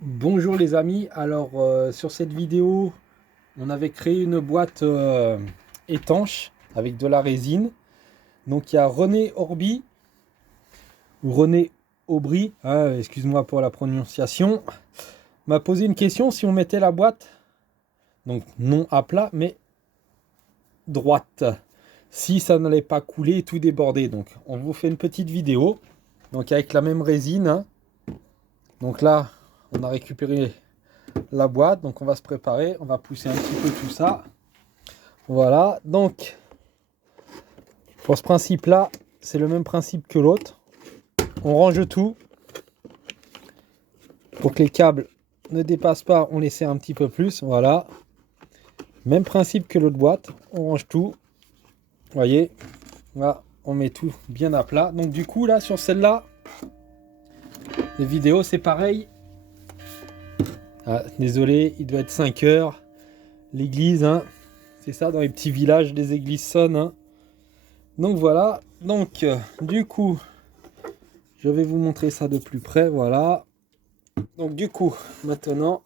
Bonjour les amis, alors sur cette vidéo on avait créé une boîte étanche avec de la résine. Donc il y a René Orbi ou René Aubry, hein, excuse-moi pour la prononciation, m'a posé une question si on mettait la boîte, donc non à plat mais droite, si ça n'allait pas couler et tout déborder. Donc on vous fait une petite vidéo, donc avec la même résine, hein. Donc là on a récupéré la boîte, donc on va se préparer, on va pousser un petit peu tout ça. Voilà, donc pour ce principe là, c'est le même principe que l'autre. On range tout pour que les câbles ne dépassent pas, on les serre un petit peu plus. Voilà, même principe que l'autre boîte, on range tout. Vous voyez, là on met tout bien à plat. Donc du coup là sur celle-là, les vidéos c'est pareil. Ah, désolé, il doit être 5 heures. L'église, hein, c'est ça, dans les petits villages, les églises sonnent, hein. Donc voilà, donc du coup, je vais vous montrer ça de plus près, voilà. Donc du coup, maintenant,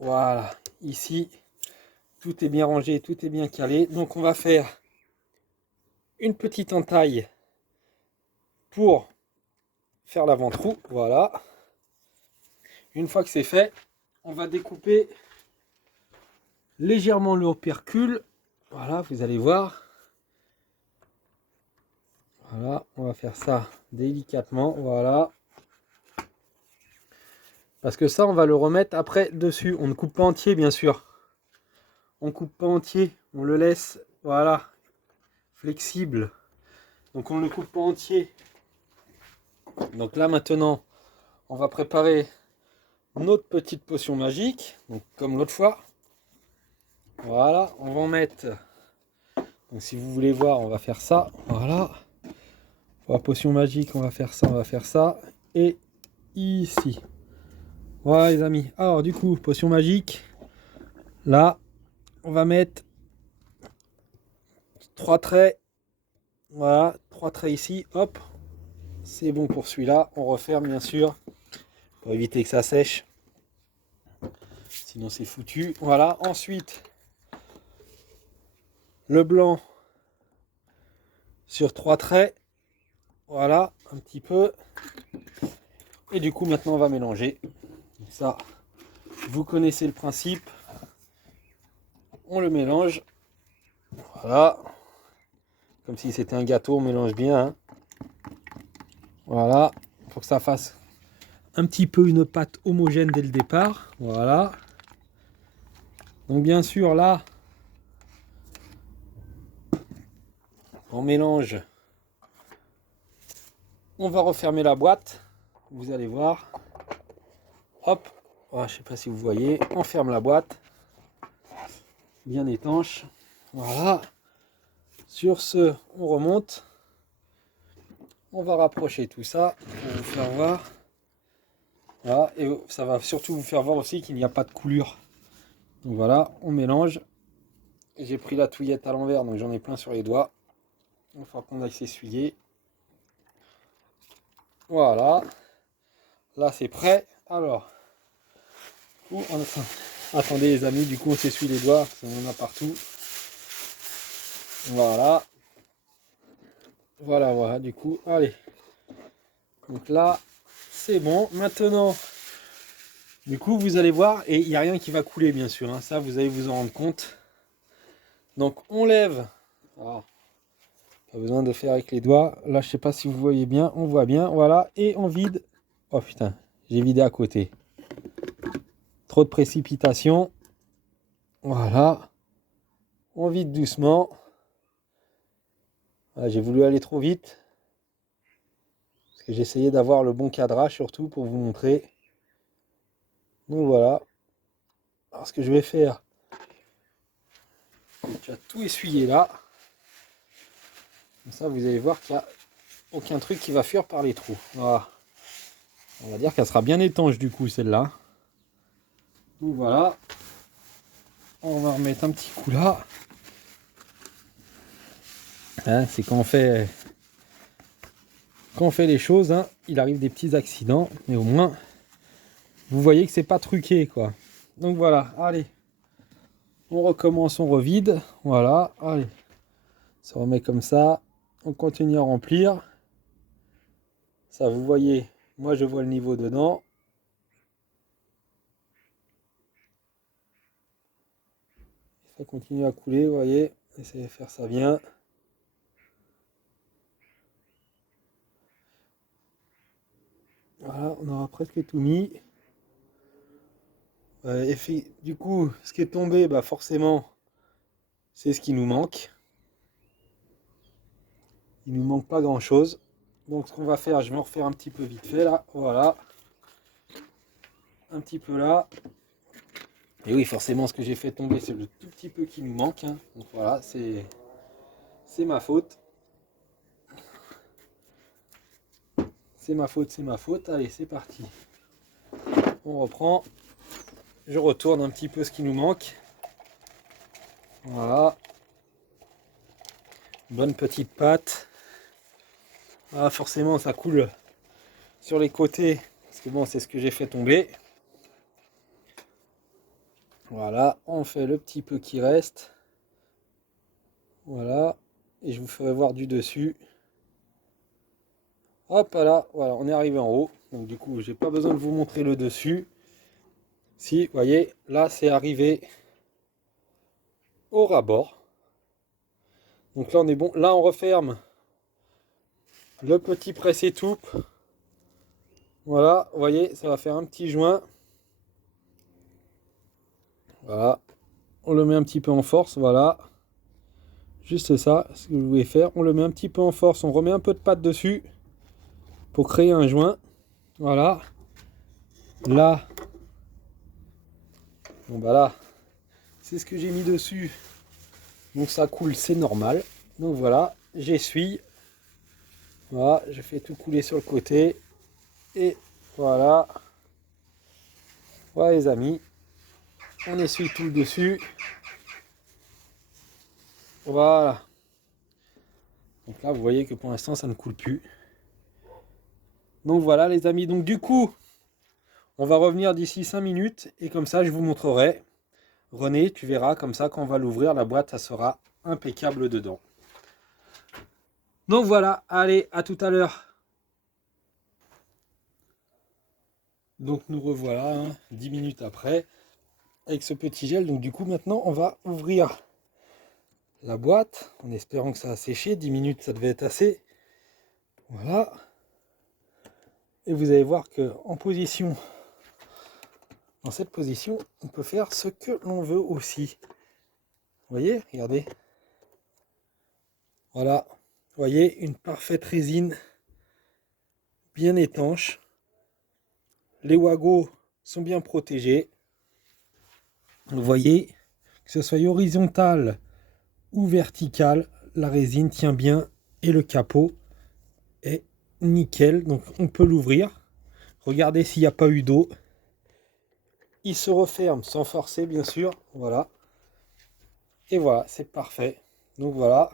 voilà, ici, tout est bien rangé, tout est bien calé. Donc on va faire une petite entaille pour faire l'avant-trou, voilà. Une fois que c'est fait, on va découper légèrement le opercule. Voilà, vous allez voir. Voilà, on va faire ça délicatement, voilà. Parce que ça, on va le remettre après dessus. On ne coupe pas entier, bien sûr. On coupe pas entier, on le laisse, voilà, flexible. Donc on ne le coupe pas entier. Donc là maintenant, on va préparer notre petite potion magique, donc comme l'autre fois. Voilà, on va en mettre. Donc si vous voulez voir, on va faire ça. Voilà. Pour la potion magique, on va faire ça, on va faire ça. Et ici. Voilà les amis. Alors du coup, potion magique. Là, on va mettre 3 traits. Voilà, 3 traits ici. Hop. C'est bon pour celui-là. On referme bien sûr. Pour éviter que ça sèche. Sinon c'est foutu. Voilà. Ensuite, le blanc sur 3 traits. Voilà, un petit peu. Et du coup, maintenant, on va mélanger. Ça, vous connaissez le principe. On le mélange. Voilà. Comme si c'était un gâteau, on mélange bien, hein. Voilà. Pour que ça fasse un petit peu une pâte homogène dès le départ. Voilà. Donc bien sûr, là, on mélange. On va refermer la boîte. Vous allez voir. Hop. Oh, je sais pas si vous voyez. On ferme la boîte. Bien étanche. Voilà. Sur ce, on remonte. On va rapprocher tout ça pour vous faire voir. Voilà. Et ça va surtout vous faire voir aussi qu'il n'y a pas de coulure. Donc voilà, on mélange. J'ai pris la touillette à l'envers, donc j'en ai plein sur les doigts. Il va falloir qu'on aille s'essuyer. Voilà. Là, c'est prêt. Alors, attendez les amis, du coup, on s'essuie les doigts. On en a partout. Voilà. Voilà, voilà, du coup, allez. Donc là, c'est bon. Maintenant, du coup, vous allez voir, et il n'y a rien qui va couler, bien sûr, hein. Ça, vous allez vous en rendre compte. Donc, on lève. Alors, pas besoin de faire avec les doigts. Là, je sais pas si vous voyez bien. On voit bien. Voilà. Et on vide. Oh putain, j'ai vidé à côté. Trop de précipitation. Voilà. On vide doucement. Voilà, j'ai voulu aller trop vite. Parce que j'essayais d'avoir le bon cadrage, surtout pour vous montrer. Donc voilà. Alors, ce que je vais faire, tu as tout essuyé là. Comme ça, vous allez voir qu'il n'y a aucun truc qui va fuir par les trous. Voilà. On va dire qu'elle sera bien étanche du coup, celle-là. Donc voilà. On va remettre un petit coup là. Hein, c'est quand on fait les choses, hein, il arrive des petits accidents. Mais au moins, vous voyez que c'est pas truqué, quoi. Donc voilà, allez. On recommence, on revide. Voilà, allez. Ça remet comme ça. On continue à remplir. Ça, vous voyez, moi je vois le niveau dedans. Ça continue à couler, vous voyez. Essayez de faire ça bien. Voilà, on aura presque tout mis. Du coup, ce qui est tombé, bah forcément, c'est ce qui nous manque. Il nous manque pas grand chose. Donc ce qu'on va faire, je vais en refaire un petit peu vite fait là. Voilà. Un petit peu là. Et oui, forcément, ce que j'ai fait tomber, c'est le tout petit peu qui nous manque, hein. Donc voilà, c'est ma faute. C'est ma faute, c'est ma faute. Allez, c'est parti. On reprend. Je retourne un petit peu ce qui nous manque. Voilà. Bonne petite pâte. Ah, forcément, ça coule sur les côtés. Parce que bon, c'est ce que j'ai fait tomber. Voilà, on fait le petit peu qui reste. Voilà. Et je vous ferai voir du dessus. Hop là, voilà, on est arrivé en haut. Donc du coup, j'ai pas besoin de vous montrer le dessus. Si, vous voyez, là c'est arrivé au ras-bord. Donc là on est bon. Là on referme le petit presse-étoupe. Voilà, vous voyez, ça va faire un petit joint. Voilà, on le met un petit peu en force, voilà. Juste ça, ce que je voulais faire. On le met un petit peu en force, on remet un peu de pâte dessus pour créer un joint. Voilà. Là, bon bah là, c'est ce que j'ai mis dessus. Donc ça coule, c'est normal. Donc voilà, j'essuie. Voilà, je fais tout couler sur le côté. Et voilà. Voilà les amis. On essuie tout le dessus. Voilà. Donc là, vous voyez que pour l'instant, ça ne coule plus. Donc voilà les amis. Donc du coup, on va revenir d'ici 5 minutes. Et comme ça, je vous montrerai. René, tu verras comme ça, quand on va l'ouvrir, la boîte, ça sera impeccable dedans. Donc voilà, allez, à tout à l'heure. Donc nous revoilà, hein, 10 minutes après, avec ce petit gel. Donc du coup, maintenant, on va ouvrir la boîte, en espérant que ça a séché. 10 minutes, ça devait être assez. Voilà. Et vous allez voir que en position, dans cette position, on peut faire ce que l'on veut aussi. Vous voyez, regardez. Voilà. Vous voyez, une parfaite résine, bien étanche. Les wagos sont bien protégés. Vous voyez, que ce soit horizontal ou vertical, la résine tient bien et le capot est nickel. Donc on peut l'ouvrir. Regardez s'il n'y a pas eu d'eau. Il se referme sans forcer, bien sûr. Voilà. Et voilà, c'est parfait. Donc voilà.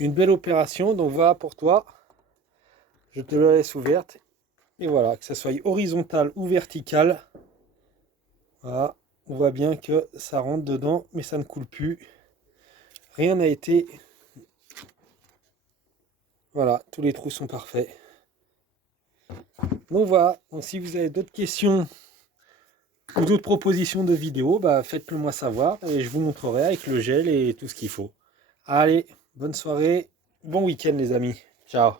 Une belle opération. Donc voilà pour toi. Je te la laisse ouverte. Et voilà, que ce soit horizontal ou vertical. Voilà. On voit bien que ça rentre dedans, mais ça ne coule plus. Rien n'a été... Voilà, tous les trous sont parfaits. Donc voilà, donc si vous avez d'autres questions ou d'autres propositions de vidéos, bah faites-le moi savoir et je vous montrerai avec le gel et tout ce qu'il faut. Allez, bonne soirée, bon week-end les amis. Ciao.